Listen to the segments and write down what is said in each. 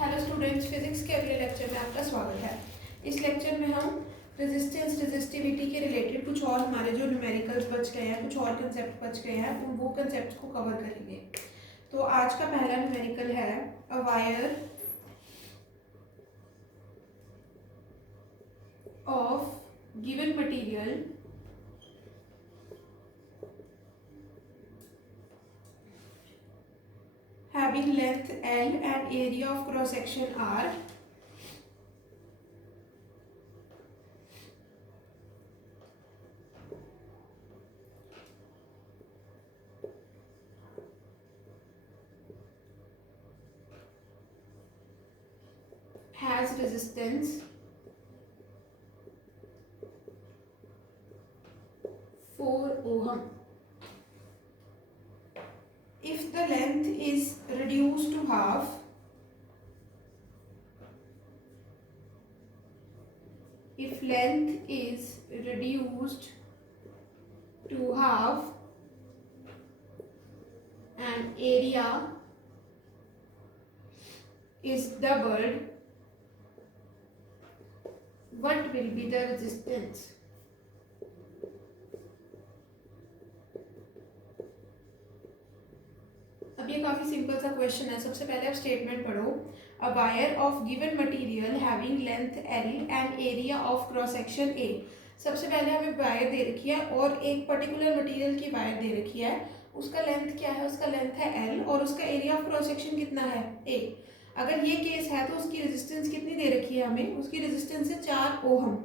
Hello students, physics के अगले lecture में आपका स्वागत है। इस लेक्चर में हम रेजिस्टेंस रेजिस्टिविटी के रिलेटेड कुछ और हमारे जो न्यूमेरिकल्स बच गए हैं, कुछ और कंसेप्ट बच गए हैं, वो कंसेप्ट को कवर करेंगे। तो आज का पहला न्यूमेरिकल है a wire of given material having length L and area of cross section R has resistance 4 ohm. If the length is reduced to half, if length is reduced to half and area is doubled, what will be the resistance? अब ये काफी simple सा question है। सबसे पहले आप statement पढ़ो। A wire of given material having length L and area of cross section A। सबसे पहले हमें वायर दे रखी है और एक पर्टिकुलर मटेरियल की वायर दे रखी है। उसका लेंथ क्या है? उसका लेंथ है L और उसका एरिया ऑफ क्रॉस सेक्शन कितना है? A। अगर ये केस है तो उसकी रेजिस्टेंस कितनी दे रखी है हमें? उसकी रेजिस्टेंस है 4 ओहम।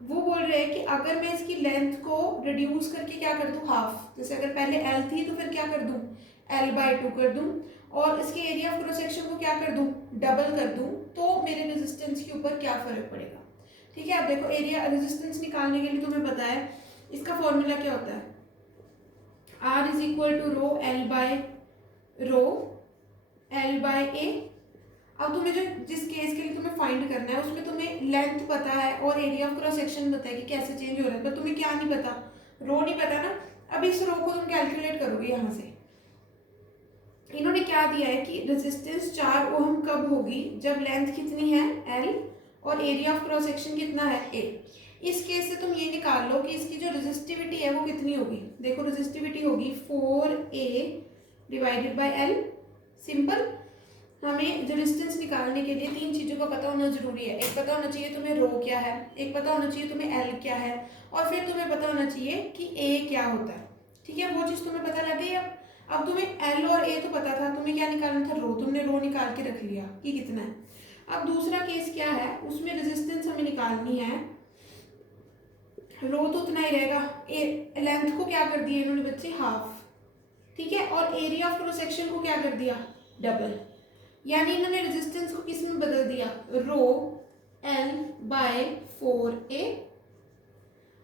वो बोल रहे हैं कि अगर मैं इसकी लेंथ को रिड्यूस करके क्या कर दूं? हाफ। जैसे अगर पहले L थी तो फिर क्या कर दूं? L/2 कर दूं और इसके एरिया ऑफ क्रॉस सेक्शन को क्या कर दूं? डबल कर दूं, तो मेरे रेजिस्टेंस के ऊपर क्या फर्क पड़ेगा? ठीक है, आप देखो एरिया रेजिस्टेंस निकालने के लिए तुम्हें पता है इसका फॉर्मूला क्या होता है? R is equal to rho L/A। अब तुम्हें जो जिस केस के लिए तुम्हें फाइंड करना है उसमें तुम्हें लेंथ पता है और एरिया ऑफ क्रॉस सेक्शन पता है कि कैसे चेंज हो रहा है, पर तुम्हें क्या नहीं पता? रो नहीं पता ना। अब इस रो को तुम कैलकुलेट करोगे। यहाँ से इन्होंने क्या दिया है कि रेजिस्टेंस 4 ओम कब होगी? जब लेंथ कितनी है? L और एरिया ऑफ क्रॉस सेक्शन कितना है? A। इस केस से तुम ये निकाल लो कि इसकी जो रेजिस्टिविटी है वो कितनी होगी। देखो रेजिस्टिविटी होगी 4A divided by L। Simple. हमें रेजिस्टेंस निकालने के लिए तीन चीज़ों का पता होना जरूरी है। एक पता होना चाहिए तुम्हें रो क्या है, एक पता होना चाहिए तुम्हें L क्या है, और फिर तुम्हें पता होना चाहिए कि A क्या होता है। ठीक है, वो चीज़ तुम्हें पता लग गई। अब तुम्हें L और A तो पता था, तुम्हें क्या निकालना था? रो। तुमने रो निकाल के रख लिया कि कितना है। अब दूसरा केस क्या है? उसमें रेजिस्टेंस हमें निकालनी है। रो तो उतना ही रहेगा, लेंथ को क्या कर दिया इन्होंने बच्चे? हाफ। ठीक है, और एरिया ऑफ क्रॉस सेक्शन को क्या कर दिया? डबल। यानी इन्होंने रेजिस्टेंस को किस में बदल दिया? रो L/4A।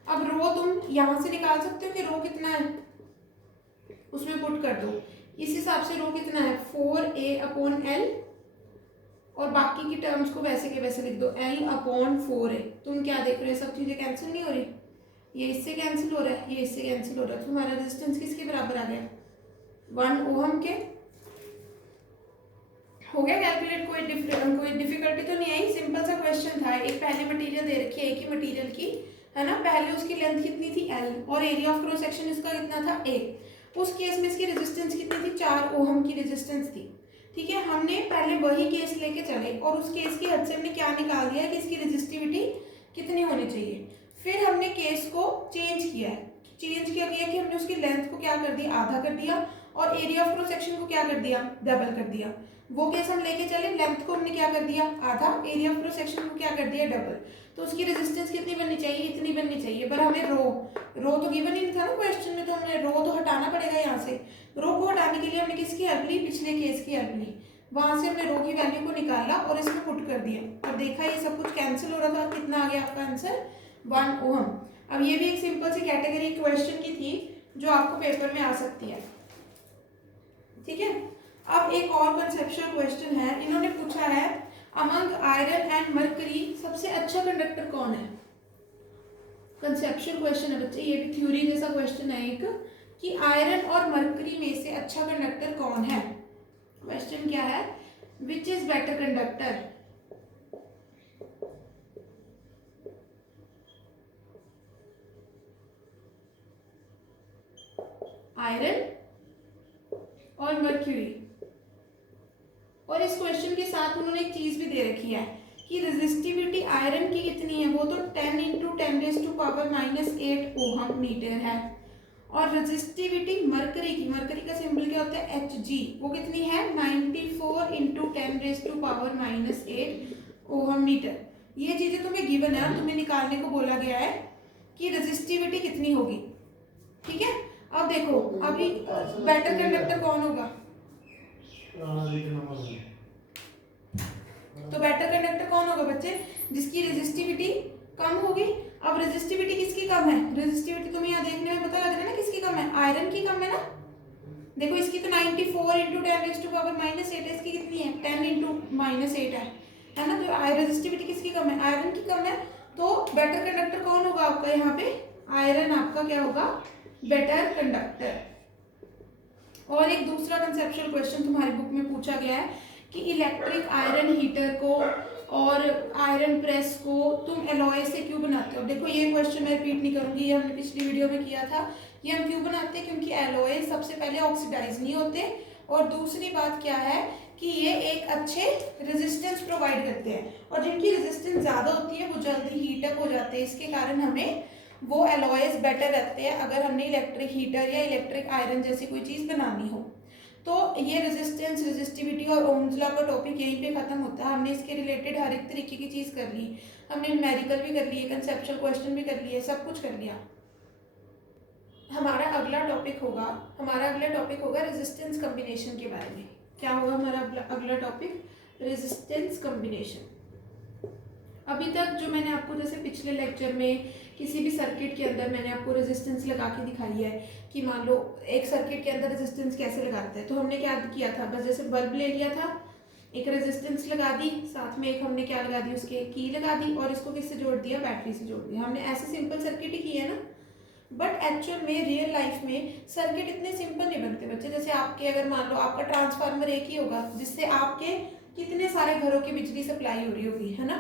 अब रो तुम यहां से निकाल सकते हो कि रो कितना है, उसमें पुट कर दो। इस हिसाब से रो कितना है? 4A/L, और बाकी की टर्म्स को वैसे के वैसे लिख दो, L/4A। तुम क्या देख रहे हो? सब चीजें कैंसिल नहीं हो रही? ये इससे कैंसिल हो रहा है, ये इससे कैंसिल हो रहा है। तुम्हारा रेजिस्टेंस किसके बराबर आ गया? 1 ओहम के। हो गया कैलकुलेट? कोई डिफिकल्टी तो नहीं आई। सिंपल सा क्वेश्चन था। एक पहले मटेरियल दे रखी है, एक ही मटेरियल की है ना। पहले उसकी लेंथ कितनी थी? L और एरिया ऑफ क्रॉस सेक्शन इसका कितना था? A। उस केस में इसकी रेजिस्टेंस कितनी थी? 4 ओहम की रेजिस्टेंस थी। ठीक है, हमने पहले वही केस लेके चले और उस केस की हद से हमने क्या निकाल दिया कि इसकी रेजिस्टिविटी कितनी होनी चाहिए। फिर हमने केस को चेंज किया है। चेंज किया गया कि हमने उसकी लेंथ को क्या कर दिया? आधा कर दिया, और एरिया ऑफ क्रॉस सेक्शन को क्या कर दिया? डबल कर दिया। वो केस हम लेके चले, लेंथ को हमने क्या कर दिया? आधा, एरिया ऑफ क्रॉस सेक्शन को क्या कर दिया? डबल। तो उसकी रेजिस्टेंस कितनी बननी चाहिए? इतनी बननी चाहिए। पर हमें रो तो गिवन ही नहीं था ना क्वेश्चन में, तो हमें रो तो हटाना पड़ेगा। यहाँ से रो को हटाने के लिए हमने किसकी हेल्प ली? पिछले केस की हेल्प ली। वहां से हमने रो की वैल्यू को निकाला और इसमें पुट कर दिया और देखा ये सब कुछ कैंसिल हो रहा था। कितना आ गया आपका आंसर? 1 ओहम। अब ये भी एक सिंपल सी कैटेगरी क्वेश्चन की थी जो आपको पेपर में आ सकती है। ठीक है, अब एक और कंसेप्चुअल क्वेश्चन है। इन्होंने पूछा है अमंग आयरन एंड मरकरी सबसे अच्छा कंडक्टर कौन है? कंसेप्चुअल क्वेश्चन है बच्चे, ये भी थ्योरी जैसा क्वेश्चन है एक, कि आयरन और मरकरी में से अच्छा कंडक्टर कौन है। क्वेश्चन क्या है? Which is is better conductor? Iron और मर्क्यूरी। और इस क्वेश्चन के साथ उन्होंने एक चीज भी दे रखी है कि रेजिस्टिविटी आयरन की कितनी है, वो तो 10 × 10⁻⁻8 ओहम मीटर है। और रेजिस्टिविटी मरकरी की, मरकरी का सिंबल क्या होता है, Hg, वो कितनी है 94 × 10⁻⁻8 ओहम मीटर। ये चीजें तुम्हें गिवन है, तुम्हें निकालने को बोला गया है कि रेजिस्टिविटी कितनी होगी। ठीक है, अब देखो अभी बेटर कंडक्टर कौन होगा, तो बेटर कंडक्टर कौन होगा बच्चे, जिसकी रेजिस्टिविटी कम होगी। अब रेजिस्टिविटी किसकी कम है, रेजिस्टिविटी तुम्हें यहाँ देखने में पता लग रहा है ना किसकी कम है, आयरन की कम है ना। देखो इसकी तो 94 × 10⁻⁻8 है, इसकी कितनी है 10 × -8 है ना। तो रेजिस्टिविटी किसकी कम है, आयरन की कम है। तो बेटर कंडक्टर कौन होगा आपका यहाँ पे, आयरन आपका क्या होगा, बेटर कंडक्टर। और एक दूसरा कंसेप्चुअल क्वेश्चन तुम्हारी बुक में पूछा गया है कि इलेक्ट्रिक आयरन हीटर को और आयरन प्रेस को तुम एलॉय से क्यों बनाते हो। देखो ये क्वेश्चन मैं रिपीट नहीं करूंगी, ये हमने पिछली वीडियो में किया था। ये हम क्यों बनाते हैं, क्योंकि एलॉय सबसे पहले ऑक्सीडाइज नहीं होते, और दूसरी बात क्या है कि ये एक अच्छे रेजिस्टेंस प्रोवाइड करते हैं, और जिनकी रेजिस्टेंस ज़्यादा होती है वो जल्दी हीटअप हो जाते हैं। इसके कारण हमें वो एलॉयज बेटर रहते हैं अगर हमने इलेक्ट्रिक हीटर या इलेक्ट्रिक आयरन जैसी कोई चीज़ बनानी हो। तो ये रेजिस्टेंस, रेजिस्टिविटी और ओम्स लॉ का टॉपिक यहीं पे खत्म होता है। हमने इसके रिलेटेड हर एक तरीके की चीज़ कर ली, हमने न्यूमेरिकल भी कर लिए, कंसेप्चुअल क्वेश्चन भी कर लिए, सब कुछ कर लिया। हमारा अगला टॉपिक होगा रेजिस्टेंस कम्बिनेशन के बारे में। क्या होगा हमारा अगला टॉपिक, रेजिस्टेंस कम्बिनेशन। अभी तक जो मैंने आपको जैसे पिछले लेक्चर में किसी भी सर्किट के अंदर मैंने आपको रेजिस्टेंस लगा के दिखाई है कि मान लो एक सर्किट के अंदर रेजिस्टेंस कैसे लगाते हैं, तो हमने क्या किया था, बस जैसे बल्ब ले लिया था, एक रेजिस्टेंस लगा दी, साथ में एक हमने क्या लगा दी, उसके की लगा दी, और इसको किससे जोड़ दिया, बैटरी से जोड़ दिया। हमने ऐसे सिंपल सर्किट ही की है ना। बट एक्चुअल में रियल लाइफ में सर्किट इतने सिंपल नहीं बनते बच्चे। जैसे आपके अगर मान लो आपका ट्रांसफार्मर एक ही होगा जिससे आपके कितने सारे घरों की बिजली सप्लाई हो रही होगी, है ना।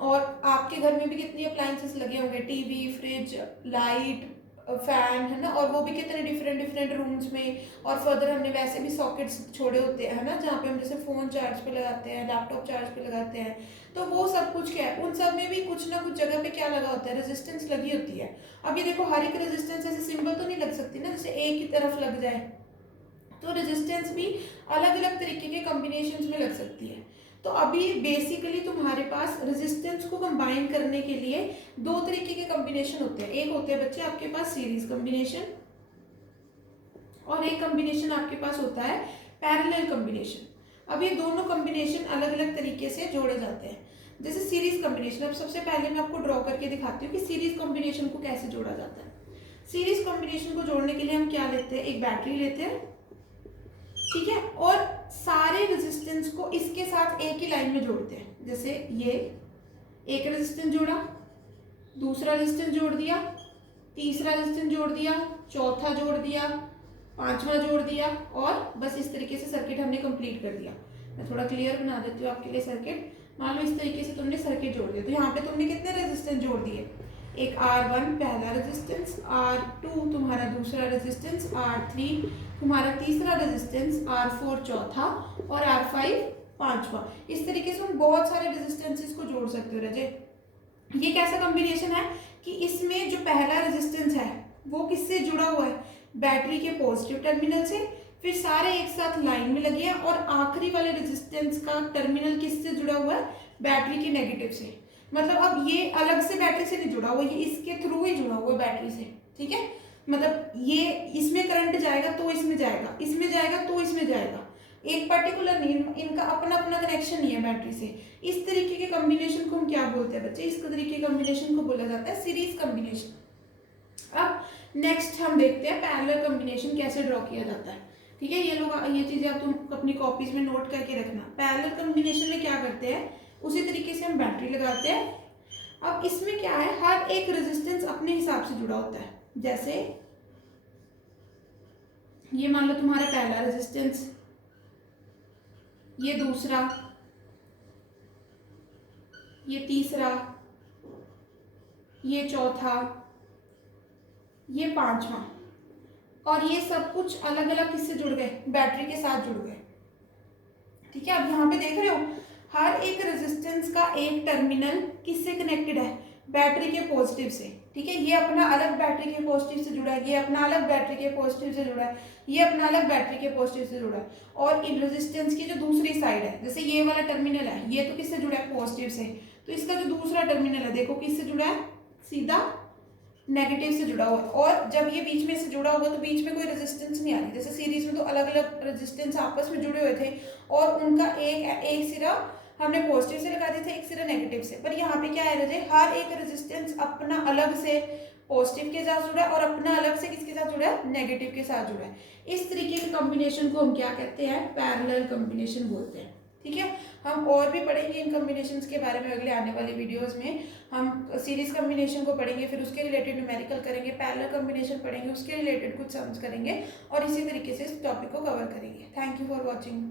और आपके घर में भी कितनी अप्लायंसेस लगे होंगे, टीवी, फ्रिज, लाइट, फैन, है ना, और वो भी कितने डिफरेंट रूम्स में। और फर्दर हमने वैसे भी सॉकेट्स छोड़े होते हैं, है ना, जहाँ पे हम जैसे फ़ोन चार्ज पे लगाते हैं, लैपटॉप चार्ज पे लगाते हैं। तो वो सब कुछ क्या है, उन सब में भी कुछ ना कुछ जगह पे क्या लगा होता है, रेजिस्टेंस लगी होती है। अब ये देखो हर एक रेजिस्टेंस ऐसे सिंबल तो नहीं लग सकती ना, जैसे एक ही तरफ लग जाए, तो रेजिस्टेंस भी अलग अलग तरीके के कॉम्बिनेशंस में लग सकती है। तो अभी बेसिकली तुम्हारे पास रेजिस्टेंस को कंबाइन करने के लिए दो तरीके के कॉम्बिनेशन होते हैं। एक होते हैं बच्चे आपके पास सीरीज कॉम्बिनेशन, और एक कॉम्बिनेशन आपके पास होता है पैरेलल कॉम्बिनेशन। अब ये दोनों कॉम्बिनेशन अलग अलग तरीके से जोड़े जाते हैं। जैसे सीरीज कॉम्बिनेशन, अब सबसे पहले मैं आपको ड्रॉ करके दिखाती हूँ कि सीरीज कॉम्बिनेशन को कैसे जोड़ा जाता है। सीरीज कॉम्बिनेशन को जोड़ने के लिए हम क्या लेते हैं, एक बैटरी लेते हैं, ठीक है, और सारे रेजिस्टेंस को इसके साथ एक ही लाइन में जोड़ते हैं। जैसे ये एक रेजिस्टेंस जोड़ा, दूसरा रेजिस्टेंस जोड़ दिया, तीसरा रेजिस्टेंस जोड़ दिया, चौथा जोड़ दिया, पांचवा जोड़ दिया, और बस इस तरीके से सर्किट हमने कंप्लीट कर दिया। मैं थोड़ा क्लियर बना देती हूँ आपके लिए सर्किट। मान लो इस तरीके से तुमने सर्किट जोड़ दिया, तो यहाँ पे तुमने कितने रेजिस्टेंस जोड़ दिए, एक R1 पहला रेजिस्टेंस, R2 तुम्हारा दूसरा रेजिस्टेंस, R3 तुम्हारा तीसरा रेजिस्टेंस, R4 चौथा, और R5 पांचवा। इस तरीके से हम बहुत सारे रेजिस्टेंसेस को जोड़ सकते हो रजे। ये कैसा कॉम्बिनेशन है कि इसमें जो पहला रेजिस्टेंस है वो किससे जुड़ा हुआ है, बैटरी के पॉजिटिव टर्मिनल से, फिर सारे एक साथ लाइन में लगे हैं, और आखिरी वाले रेजिस्टेंस का टर्मिनल किससे जुड़ा हुआ है, बैटरी के नेगेटिव से। मतलब अब ये अलग से बैटरी से नहीं जुड़ा हुआ, ये इसके थ्रू ही जुड़ा हुआ है बैटरी से, ठीक है। मतलब ये इसमें करंट जाएगा तो इसमें जाएगा, इसमें जाएगा तो इसमें जाएगा, एक पर्टिकुलर नहीं, इनका अपना अपना कनेक्शन नहीं है बैटरी से। इस तरीके के कॉम्बिनेशन को हम क्या बोलते हैं बच्चे, इस तरीके के कॉम्बिनेशन को बोला जाता है सीरीज कॉम्बिनेशन। अब नेक्स्ट हम देखते हैं पैरेलल कॉम्बिनेशन कैसे ड्रॉ किया जाता है, ठीक है। ये चीजें आप तुम अपनी कॉपीज में नोट करके रखना। पैरेलल कॉम्बिनेशन में क्या करते हैं, उसी तरीके से हम बैटरी लगाते हैं। अब इसमें क्या है, हर एक रेजिस्टेंस अपने हिसाब से जुड़ा होता है। जैसे ये मान लो तुम्हारा पहला रेजिस्टेंस, ये दूसरा, ये तीसरा, ये चौथा, ये पांचवा, और ये सब कुछ अलग अलग किससे जुड़ गए, बैटरी के साथ जुड़ गए। ठीक है, अब यहाँ पे देख रहे हो हर एक रेजिस्टेंस का एक टर्मिनल किससे कनेक्टेड है, बैटरी के पॉजिटिव से। ठीक है, ये अपना अलग बैटरी के पॉजिटिव से जुड़ा है, ये अपना अलग बैटरी के पॉजिटिव से जुड़ा है, ये अपना अलग बैटरी के पॉजिटिव से जुड़ा है। और इन रेजिस्टेंस की जो दूसरी साइड है, जैसे ये वाला टर्मिनल है, ये तो किससे जुड़ा है, पॉजिटिव से, तो इसका जो दूसरा टर्मिनल है देखो किससे जुड़ा है, सीधा नेगेटिव से जुड़ा हुआ है। और जब ये बीच में से जुड़ा हुआ तो बीच में कोई रेजिस्टेंस नहीं आ रही, जैसे सीरीज में तो अलग अलग रेजिस्टेंस आपस में जुड़े हुए थे और उनका एक सिरा हमने पॉजिटिव से लगा दिए थे, एक सिरा नेगेटिव से। पर यहाँ पे क्या है रजे, हर एक रेजिस्टेंस अपना अलग से पॉजिटिव के साथ जुड़ा है और अपना अलग से किसके साथ जुड़ा है, नेगेटिव के साथ जुड़ा है। इस तरीके के कॉम्बिनेशन को हम क्या कहते हैं, पैरेलल कॉम्बिनेशन बोलते हैं। ठीक है, हम और भी पढ़ेंगे इन कॉम्बिनेशंस के बारे में अगले आने वाली वीडियोस में। हम सीरीज कॉम्बिनेशन को पढ़ेंगे, फिर उसके रिलेटेड न्यूमेरिकल करेंगे, पैरेलल कॉम्बिनेशन पढ़ेंगे, उसके रिलेटेड कुछ सम्स करेंगे और इसी तरीके से इस टॉपिक को कवर करेंगे। Thank you for watching.